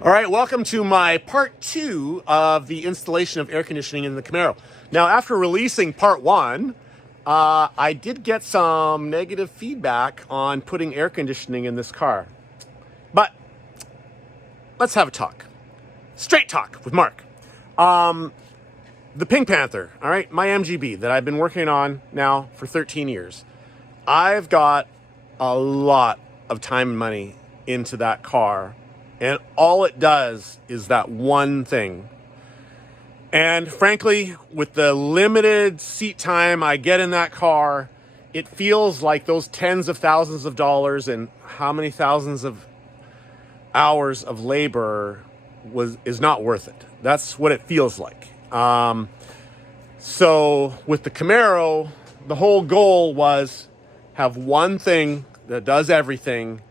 All right, welcome to my part 2 of the installation of air conditioning in the Camaro. Now, after releasing part 1, I did get some negative feedback on putting air conditioning in this car. But let's have a talk. Straight talk with Mark. The Pink Panther, all right, my MGB that I've been working on now for 13 years. I've got a lot of time and money into that car. And all it does is that one thing. And frankly, with the limited seat time I get in that car, it feels like those tens of thousands of dollars and how many thousands of hours of labor is not worth it. That's what it feels like. So with the Camaro, the whole goal was have one thing that does everything.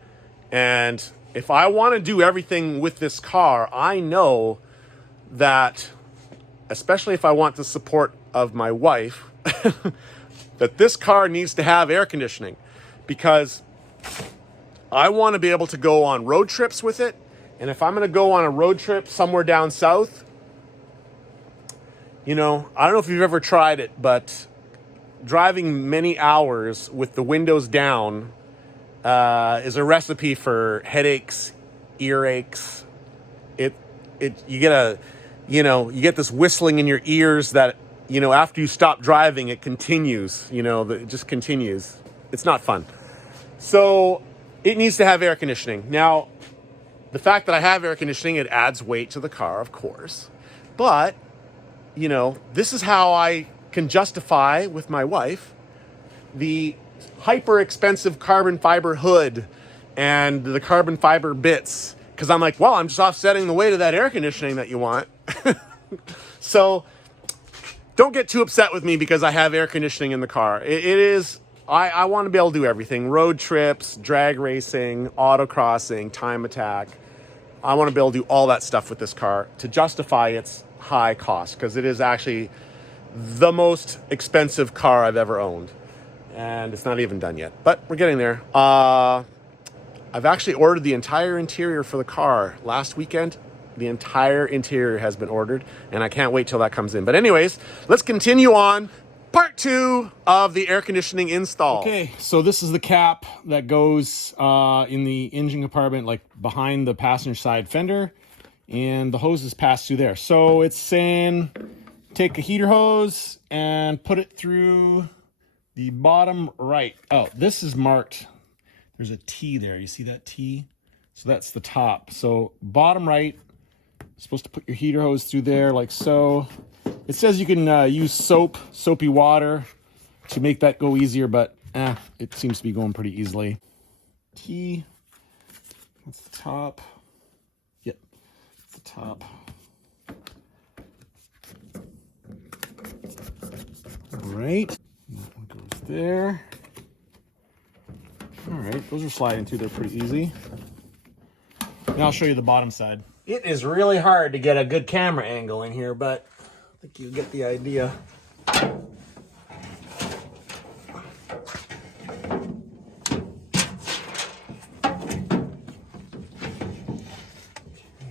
And if I want to do everything with this car, I know that, especially if I want the support of my wife, that this car needs to have air conditioning, because I want to be able to go on road trips with it. And if I'm going to go on a road trip somewhere down south, I don't know if you've ever tried it, but driving many hours with the windows down is a recipe for headaches, earaches. You get this whistling in your ears that, after you stop driving, it continues, it just continues. It's not fun. So it needs to have air conditioning. Now, the fact that I have air conditioning, it adds weight to the car, of course. But, this is how I can justify with my wife the hyper expensive carbon fiber hood and the carbon fiber bits, because I'm like, well, I'm just offsetting the weight of that air conditioning that you want. So don't get too upset with me because I have air conditioning in the car. I want to be able to do everything: road trips, drag racing, autocrossing, time attack. I want to be able to do all that stuff with this car to justify its high cost, because it is actually the most expensive car I've ever owned. And it's not even done yet, but we're getting there. I've actually ordered the entire interior for the car last weekend. The entire interior has been ordered, and I can't wait till that comes in. But anyways, let's continue on part 2 of the air conditioning install. Okay, so this is the cap that goes in the engine compartment, like behind the passenger side fender, and the hoses pass through there. So it's saying take a heater hose and put it through the bottom right. Oh, this is marked. There's a T there. You see that T? So that's the top. So bottom right, supposed to put your heater hose through there like so. It says you can use soapy water to make that go easier, but it seems to be going pretty easily. T, that's the top. Yep, that's the top. All right. That one goes there. All right, those are sliding through there pretty easy. Now I'll show you the bottom side. It is really hard to get a good camera angle in here, but I think you get the idea.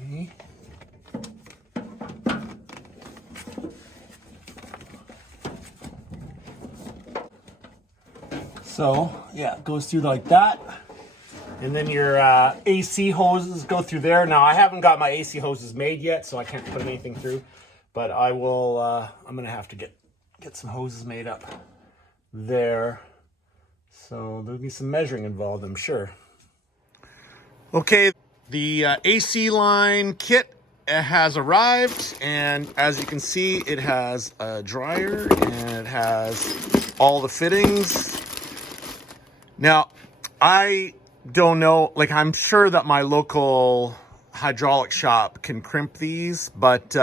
Okay. So, yeah, it goes through like that. And then your AC hoses go through there. Now, I haven't got my AC hoses made yet, so I can't put anything through. But I will, I'm going to have to get some hoses made up there. So there'll be some measuring involved, I'm sure. Okay, the AC line kit has arrived. And as you can see, it has a dryer and it has all the fittings. Now, I don't know, I'm sure that my local hydraulic shop can crimp these, but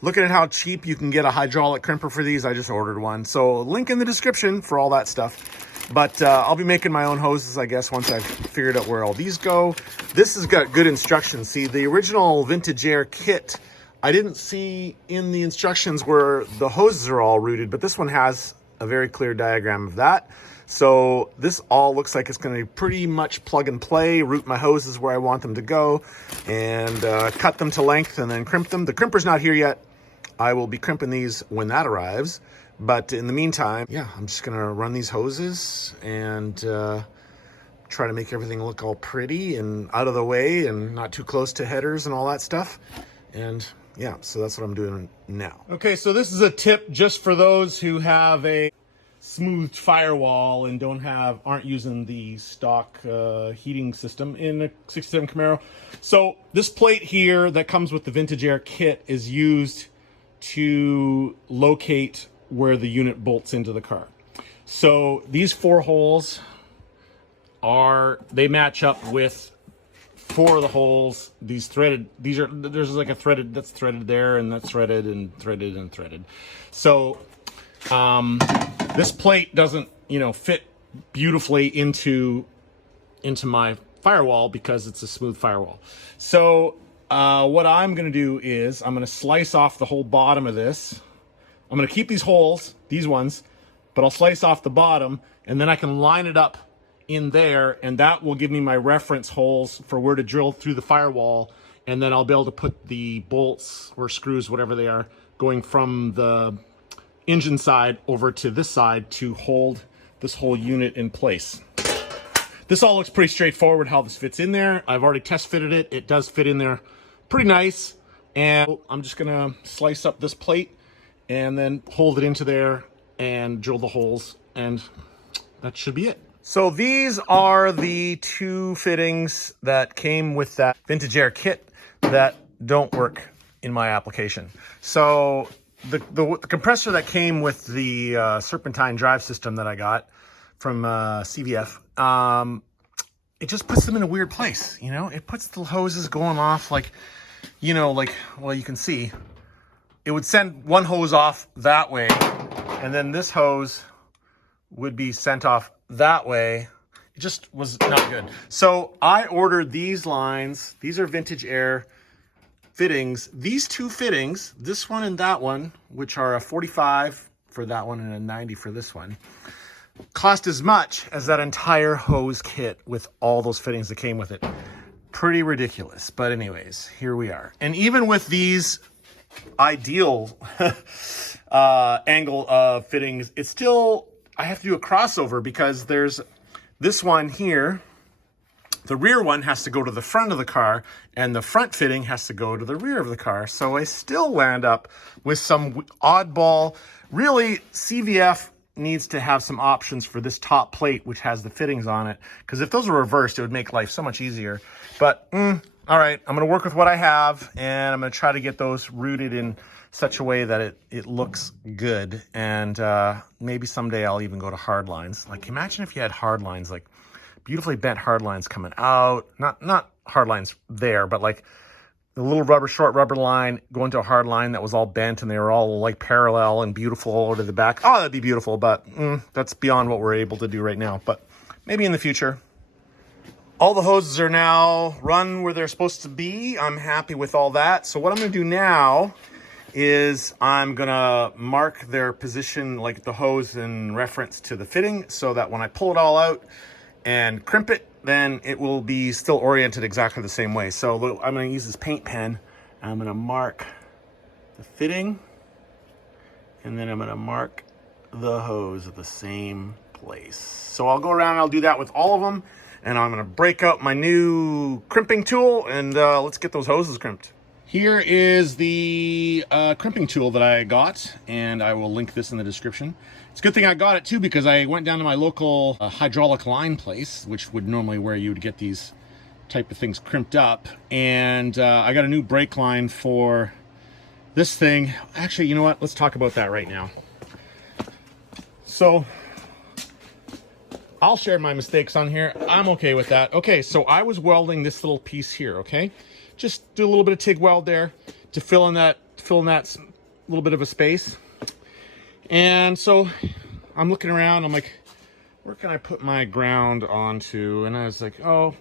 looking at how cheap you can get a hydraulic crimper for these, I just ordered one. So link in the description for all that stuff. But I'll be making my own hoses, I guess, once I've figured out where all these go. This has got good instructions. See, the original Vintage Air kit, I didn't see in the instructions where the hoses are all routed, but this one has a very clear diagram of that. So this all looks like it's going to be pretty much plug and play, route my hoses where I want them to go, and cut them to length and then crimp them. The crimper's not here yet. I will be crimping these when that arrives. But in the meantime, yeah, I'm just going to run these hoses and try to make everything look all pretty and out of the way and not too close to headers and all that stuff. And yeah, so that's what I'm doing now. Okay, so this is a tip just for those who have a smoothed firewall and aren't using the stock heating system in a 67 Camaro. So this plate here that comes with the Vintage Air kit is used to locate where the unit bolts into the car. So these 4 holes they match up with 4 of the holes. There's like a threaded, that's threaded there, and that's threaded and threaded and threaded. So this plate doesn't, fit beautifully into my firewall because it's a smooth firewall. So what I'm going to do is I'm going to slice off the whole bottom of this. I'm going to keep these holes, these ones, but I'll slice off the bottom, and then I can line it up in there, and that will give me my reference holes for where to drill through the firewall, and then I'll be able to put the bolts or screws, whatever they are, going from the engine side over to this side to hold this whole unit in place. This all looks pretty straightforward how this fits in there. I've already test fitted it. It does fit in there pretty nice. And I'm just gonna slice up this plate and then hold it into there and drill the holes, and that should be it. So these are the 2 fittings that came with that Vintage Air kit that don't work in my application. So the compressor that came with the serpentine drive system that I got from CVF, it just puts them in a weird place, It puts the hoses going off like, well, you can see. It would send one hose off that way, and then this hose would be sent off that way. It just was not good. So I ordered these lines. These are Vintage Air fittings. These 2 fittings, this one and that one, which are a 45 for that one and a 90 for this one, cost as much as that entire hose kit with all those fittings that came with it. Pretty ridiculous. But anyways, here we are. And even with these ideal angle of fittings, it's still, I have to do a crossover because there's this one here. The rear one has to go to the front of the car, and the front fitting has to go to the rear of the car. So I still land up with some oddball. Really, CVF needs to have some options for this top plate, which has the fittings on it, because if those were reversed, it would make life so much easier. But all right, I'm going to work with what I have, and I'm going to try to get those rooted in such a way that it looks good. And maybe someday I'll even go to hard lines. Like, imagine if you had hard lines, like beautifully bent hard lines coming out. Not hard lines there, but like the little short rubber line going to a hard line that was all bent and they were all like parallel and beautiful all over the back. Oh, that'd be beautiful, but that's beyond what we're able to do right now. But maybe in the future. All the hoses are now run where they're supposed to be. I'm happy with all that. So what I'm going to do now is I'm going to mark their position, like the hose in reference to the fitting, so that when I pull it all out and crimp it, then it will be still oriented exactly the same way. So I'm going to use this paint pen. I'm going to mark the fitting, and then I'm going to mark the hose at the same place. So I'll go around and I'll do that with all of them. And I'm going to break out my new crimping tool, and let's get those hoses crimped. Here is the crimping tool that I got, and I will link this in the description. It's a good thing I got it too, because I went down to my local hydraulic line place, which would normally where you would get these type of things crimped up. And I got a new brake line for this thing. Actually, you know what? Let's talk about that right now. So I'll share my mistakes on here. I'm okay with that. Okay, so I was welding this little piece here, okay? Just do a little bit of TIG weld there to fill in that little bit of a space. And so I'm looking around, I'm like, where can I put my ground onto? And I was like, oh,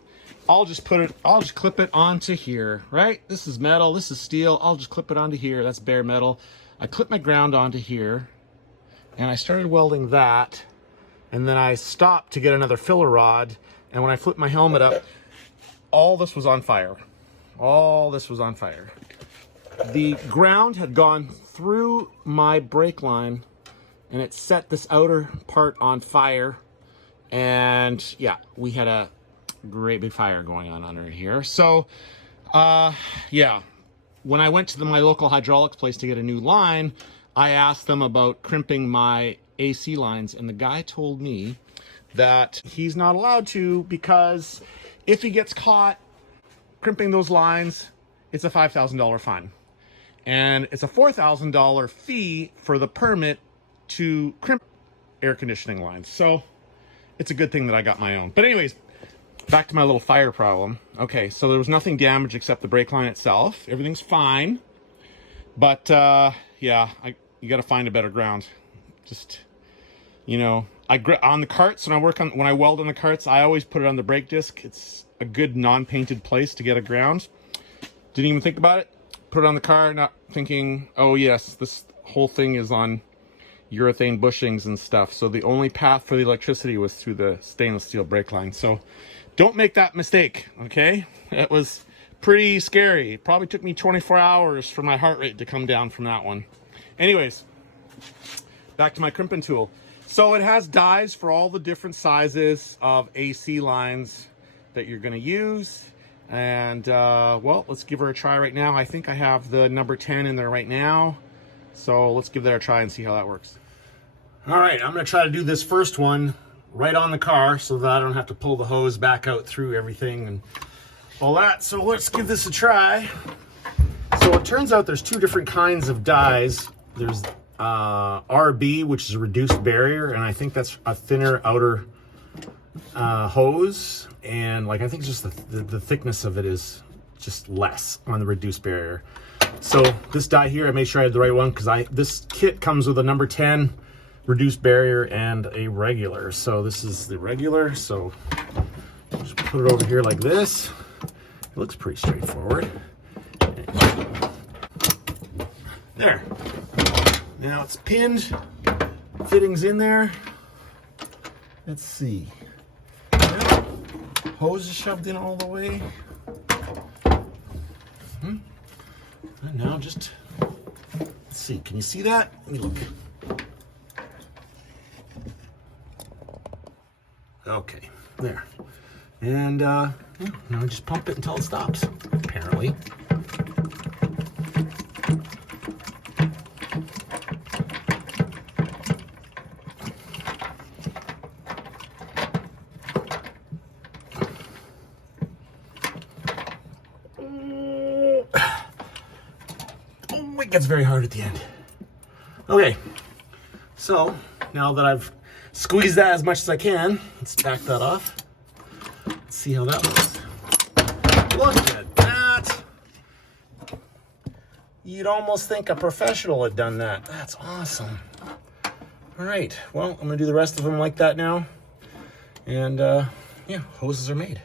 I'll just clip it onto here, right? This is metal, this is steel. I'll just clip it onto here. That's bare metal. I clip my ground onto here. and I started welding that, and then I stopped to get another filler rod, and when I flipped my helmet up, all this was on fire. All this was on fire. The ground had gone through my brake line, and it set this outer part on fire, and yeah, we had a great big fire going on under here. So yeah, when I went to my local hydraulics place to get a new line, I asked them about crimping my AC lines, and the guy told me that he's not allowed to, because if he gets caught crimping those lines, it's a $5,000 fine, and it's a $4,000 fee for the permit to crimp air conditioning lines. So it's a good thing that I got my own. But anyways, back to my little fire problem. Okay, so there was nothing damaged except the brake line itself. Everything's fine. But yeah, you got to find a better ground. Just, you know, on the carts, when I weld on the carts, I always put it on the brake disc. It's a good non-painted place to get a ground. Didn't even think about it. Put it on the car, not thinking, oh yes, this whole thing is on urethane bushings and stuff. So the only path for the electricity was through the stainless steel brake line. So don't make that mistake, okay? It was pretty scary. It probably took me 24 hours for my heart rate to come down from that one. Anyways, back to my crimping tool. So it has dies for all the different sizes of AC lines that you're gonna use. And well, let's give her a try right now. I think I have the number 10 in there right now. So let's give that a try and see how that works. All right, I'm gonna try to do this first one right on the car so that I don't have to pull the hose back out through everything and all that. So let's give this a try. So it turns out there's two different kinds of dies. There's RB, which is a reduced barrier, and I think that's a thinner outer hose. And like, I think just the thickness of it is just less on the reduced barrier. So this die here, I made sure I had the right one, because this kit comes with a number 10 reduced barrier and a regular. So this is the regular. So just put it over here like this. It looks pretty straightforward. There. Now it's pinned. Fittings in there. Let's see. Well, hose is shoved in all the way. And now just, let's see, can you see that? Let me look. Okay, there. And yeah, now just pump it until it stops, apparently. It gets very hard at the end. Okay, so now that I've squeezed that as much as I can, let's back that off. Let's see how that looks. Look at that. You'd almost think a professional had done that. That's awesome. All right, well, I'm gonna do the rest of them like that now. And yeah, hoses are made.